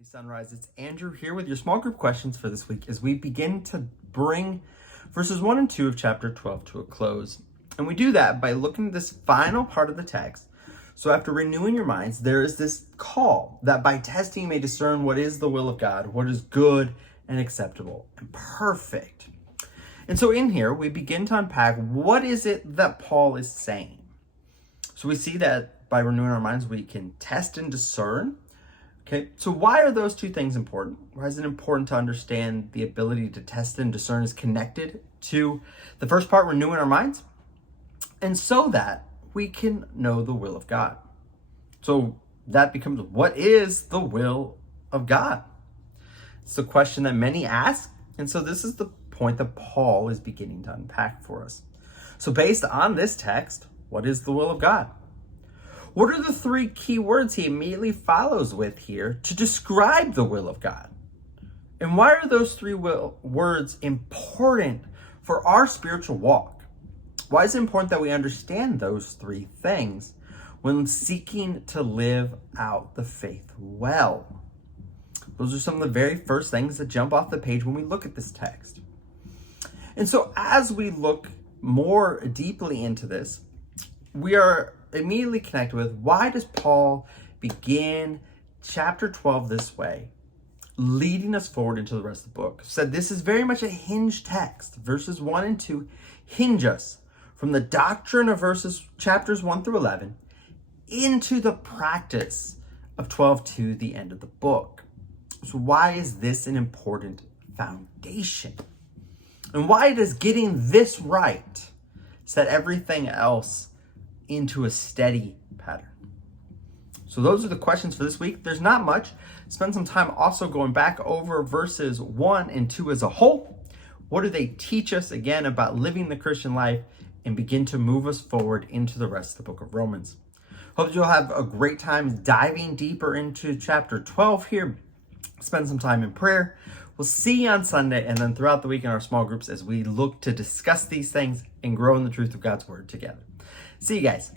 Hey Sunrise, it's Andrew here with your small group questions for this week as we begin to bring verses 1 and 2 of chapter 12 to a close. And we do that by looking at this final part of the text. So after renewing your minds, there is this call that by testing you may discern what is the will of God, what is good and acceptable and perfect. And so in here, we begin to unpack what is it that Paul is saying. So we see that by renewing our minds, we can test and discern. Okay, so why are those two things important? Why is it important to understand the ability to test and discern is connected to the first part, renewing our minds? And so that we can know the will of God. So that becomes, what is the will of God? It's a question that many ask. And so this is the point that Paul is beginning to unpack for us. So based on this text, what is the will of God? What are the three key words he immediately follows with here to describe the will of God? And why are those three words important for our spiritual walk? Why is it important that we understand those three things when seeking to live out the faith well? Those are some of the very first things that jump off the page when we look at this text. And so as we look more deeply into this, we are immediately connected with, why does Paul begin chapter 12 this way, leading us forward into the rest of the book? So this is very much a hinged text. Verses 1 and 2 hinge us from the doctrine of chapters 1 through 11 into the practice of 12 to the end of the book. So why is this an important foundation? And why does getting this right set everything else into a steady pattern? So those are the questions for this week. There's not much. Spend some time also going back over verses 1 and 2 as a whole. What do they teach us again about living the Christian life, and begin to move us forward into the rest of the book of Romans. Hope you'll have a great time diving deeper into chapter 12 here. Spend some time in prayer. We'll see you on Sunday and then throughout the week in our small groups as we look to discuss these things and grow in the truth of God's word together. See you guys.